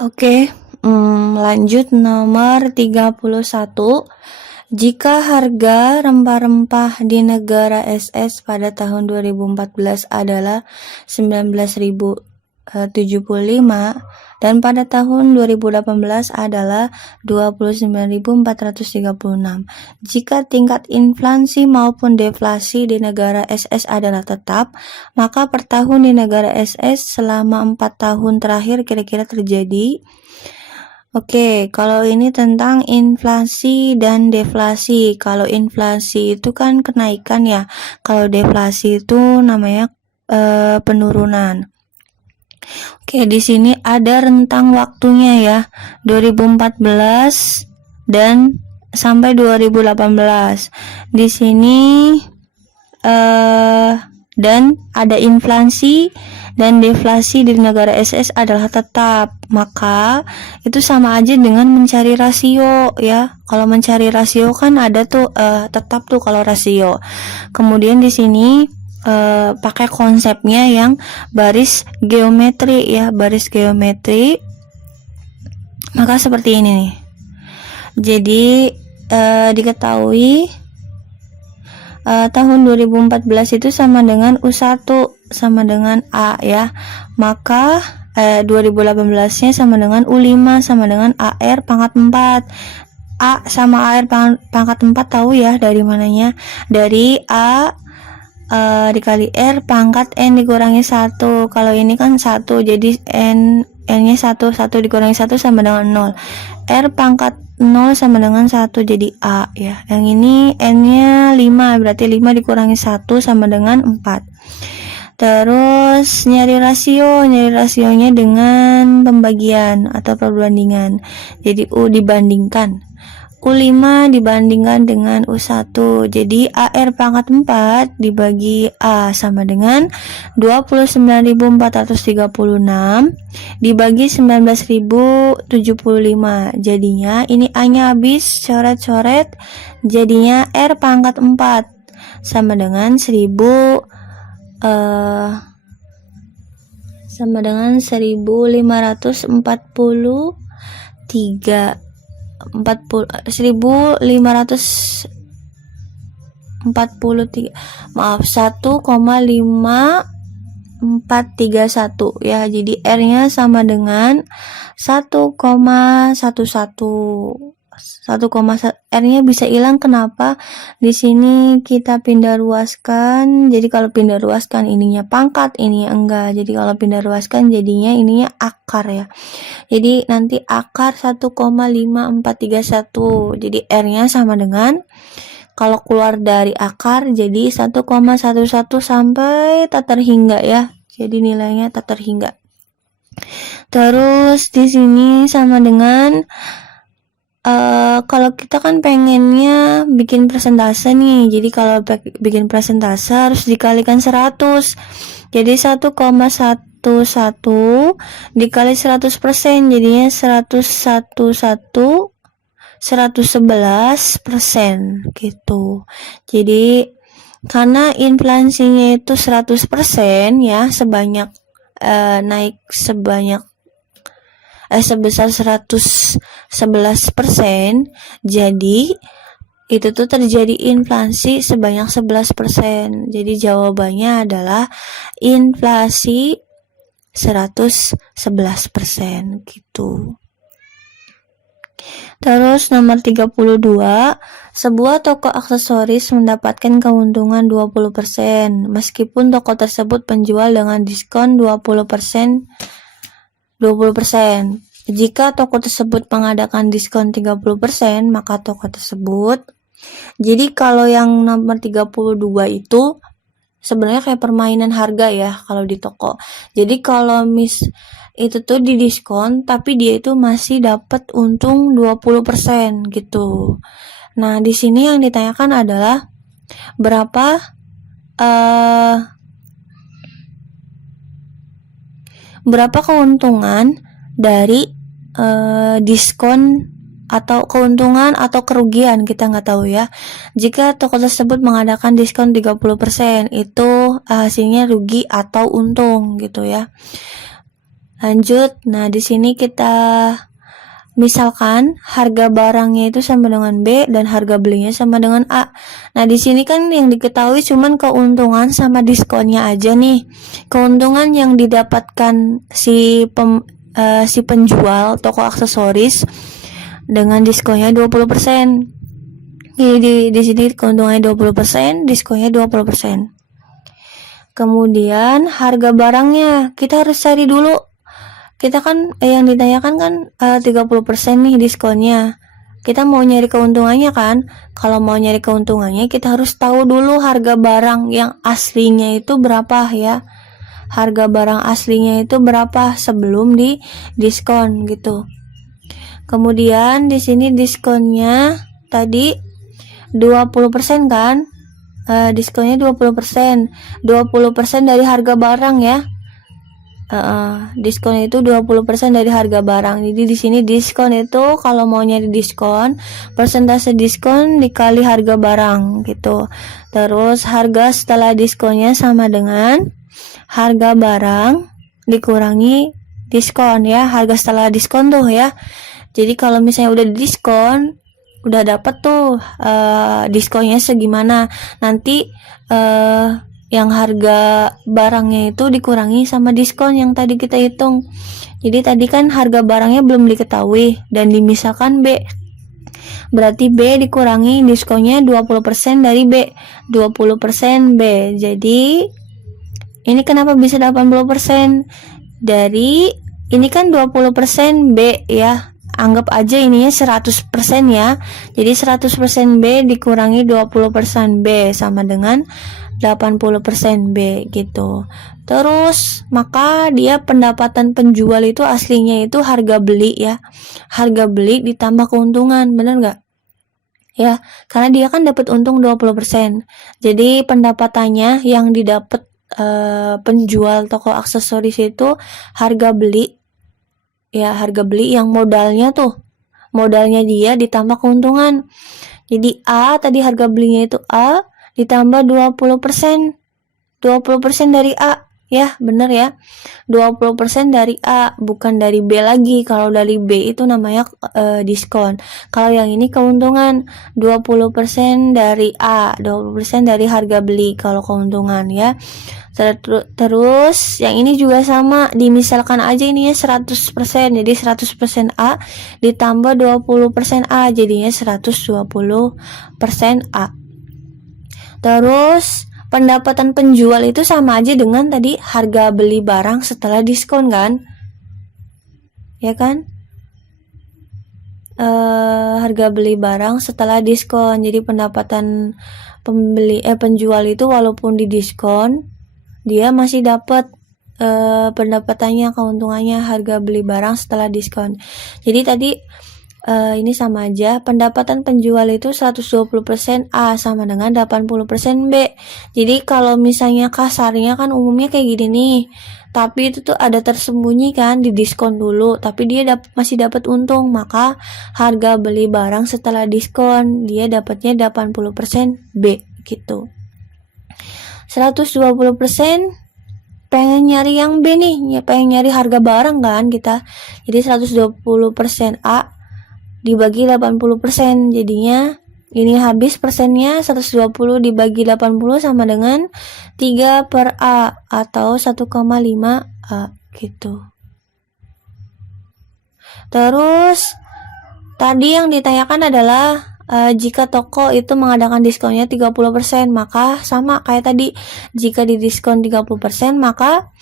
Oke, lanjut nomor 31. Jika harga rempah-rempah di negara SS pada tahun 2014 adalah 19.075 dan pada tahun 2018 adalah 29.436. Jika tingkat inflasi maupun deflasi di negara SS adalah tetap, maka per tahun di negara SS selama 4 tahun terakhir kira-kira terjadi. Oke, kalau ini tentang inflasi dan deflasi. Kalau inflasi itu kan kenaikan ya. Kalau deflasi itu namanya penurunan. Oke, di sini ada rentang waktunya ya. 2014 dan sampai 2018. Di sini dan ada inflasi dan deflasi di negara SS adalah tetap, maka itu sama aja dengan mencari rasio ya. Kalau mencari rasio kan ada tuh tetap tuh kalau rasio. Kemudian di sini pakai konsepnya yang baris geometri ya, baris geometri. Maka seperti ini nih. Jadi diketahui tahun 2014 itu sama dengan U1 sama dengan A ya. Maka 2018-nya sama dengan U5 sama dengan AR pangkat 4. A sama AR pangkat 4 tahu ya dari mananya? Dari A dikali R pangkat N dikurangi 1. Kalau ini kan 1, jadi N-nya 1 dikurangi 1 sama dengan 0. R pangkat 0 sama dengan 1, jadi A ya. Yang ini N-nya 5, berarti 5 dikurangi 1 sama dengan 4. Terus nyari rasionya dengan pembagian atau perbandingan. Jadi U dibandingkan U5 dibandingkan dengan U1. Jadi AR pangkat 4 dibagi A sama dengan 29.436 dibagi 19.075. Jadinya ini A-nya habis, coret-coret. Jadinya R pangkat 4 sama dengan 1543 maaf 1,5431 ya. Jadi R-nya sama dengan 1,11. R-nya bisa hilang, kenapa? Di sini kita pindah ruaskan. Jadi kalau pindah ruaskan ininya pangkat, ini enggak. Jadi kalau pindah ruaskan jadinya ininya akar ya. Jadi nanti akar 1,5431. Jadi R-nya sama dengan, kalau keluar dari akar jadi 1,11 sampai tak terhingga ya. Jadi nilainya tak terhingga. Terus di sini sama dengan kalau kita kan pengennya bikin persentase nih. Jadi kalau bikin persentase harus dikalikan 100. Jadi 1,11 dikali 100%, jadinya 111% gitu. Jadi karena inflasinya itu 100% ya, sebanyak naik sebesar 111%, jadi itu tuh terjadi inflasi sebanyak 11%. Jadi jawabannya adalah inflasi 111% gitu. Terus nomor 32, sebuah toko aksesoris mendapatkan keuntungan 20% meskipun toko tersebut penjual dengan diskon 20%. Jika toko tersebut mengadakan diskon 30%, maka toko tersebut. Jadi kalau yang nomor 32 itu sebenarnya kayak permainan harga ya kalau di toko. Jadi kalau itu tuh di diskon tapi dia itu masih dapat untung 20% gitu. Nah, di sini yang ditanyakan adalah berapa keuntungan dari diskon atau keuntungan atau kerugian, kita nggak tahu ya. Jika toko tersebut mengadakan diskon 30%, itu hasilnya rugi atau untung gitu ya. Lanjut. Nah, di sini kita misalkan harga barangnya itu sama dengan B dan harga belinya sama dengan A. Nah, di sini kan yang diketahui cuman keuntungan sama diskonnya aja nih. Keuntungan yang didapatkan si penjual toko aksesoris dengan diskonnya 20%. Jadi di sini keuntungannya 20%, diskonnya 20%. Kemudian harga barangnya kita harus cari dulu. Kita kan yang ditanyakan kan 30% nih diskonnya. Kita mau nyari keuntungannya kan. Kalau mau nyari keuntungannya kita harus tahu dulu harga barang yang aslinya itu berapa ya. Harga barang aslinya itu berapa sebelum di diskon gitu. Kemudian di sini diskonnya tadi 20% kan. Diskonnya 20%. 20% dari harga barang ya. Diskon itu 20% dari harga barang. Jadi di sini diskon itu kalau mau nyari diskon, persentase diskon dikali harga barang gitu. Terus harga setelah diskonnya sama dengan harga barang dikurangi diskon ya. Harga setelah diskon tuh ya. Jadi kalau misalnya udah diskon, udah dapet tuh diskonnya segimana. Nanti yang harga barangnya itu dikurangi sama diskon yang tadi kita hitung. Jadi tadi kan harga barangnya belum diketahui dan dimisalkan B. Berarti B dikurangi diskonnya 20% dari B. 20% B. Jadi ini kenapa bisa 80%? Dari ini kan 20% B ya. Anggap aja ininya 100% ya. Jadi 100% B dikurangi 20% B sama dengan 80% B gitu. Terus maka dia pendapatan penjual itu aslinya itu harga beli ya. Harga beli ditambah keuntungan, bener nggak? Ya, karena dia kan dapat untung 20%. Jadi pendapatannya yang didapat penjual toko aksesoris itu harga beli ya, harga beli yang modalnya dia ditambah keuntungan. Jadi A tadi harga belinya itu A ditambah 20%. 20% dari A ya, bener ya. 20% dari A bukan dari B lagi. Kalau dari B itu namanya diskon. Kalau yang ini keuntungan 20% dari A, 20% dari harga beli kalau keuntungan ya. Terus yang ini juga sama, dimisalkan aja ininya 100%. Jadi 100% A ditambah 20% A jadinya 120% A. Terus pendapatan penjual itu sama aja dengan tadi harga beli barang setelah diskon kan? Ya kan? Harga beli barang setelah diskon. Jadi pendapatan penjual itu walaupun di diskon dia masih dapat pendapatannya, keuntungannya harga beli barang setelah diskon. Jadi tadi ini sama aja, pendapatan penjual itu 120% A sama dengan 80% B. Jadi kalau misalnya kasarnya kan umumnya kayak gini nih, tapi itu tuh ada tersembunyi kan, di diskon dulu, tapi dia masih dapat untung, maka harga beli barang setelah diskon dia dapatnya 80% B gitu. 120% pengen nyari yang B nih, ya pengen nyari harga barang kan kita. Jadi 120% A dibagi 80%, jadinya ini habis persennya 120 dibagi 80 sama dengan 3 per A atau 1,5 A gitu. Terus tadi yang ditanyakan adalah jika toko itu mengadakan diskonnya 30%, maka sama kayak tadi, jika di diskon 30% maka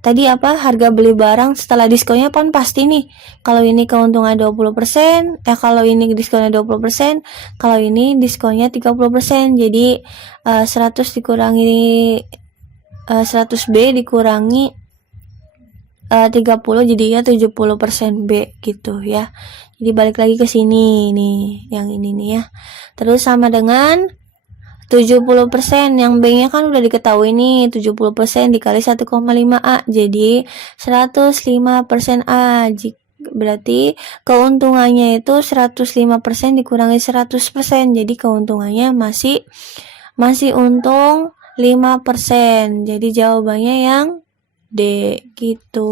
tadi harga beli barang setelah diskonnya kan pasti nih. Kalau ini keuntungan 20%, kalau ini diskonnya 20%, kalau ini diskonnya 30%. Jadi 100 dikurangi 100B dikurangi 30 jadinya 70% B gitu ya. Jadi balik lagi ke sini nih, yang ini nih ya. Terus sama dengan 70%, yang B-nya kan udah diketahui nih, 70% dikali 1,5 A, jadi 105% A. Berarti keuntungannya itu 105% dikurangi 100%, jadi keuntungannya masih untung 5%. Jadi jawabannya yang D gitu.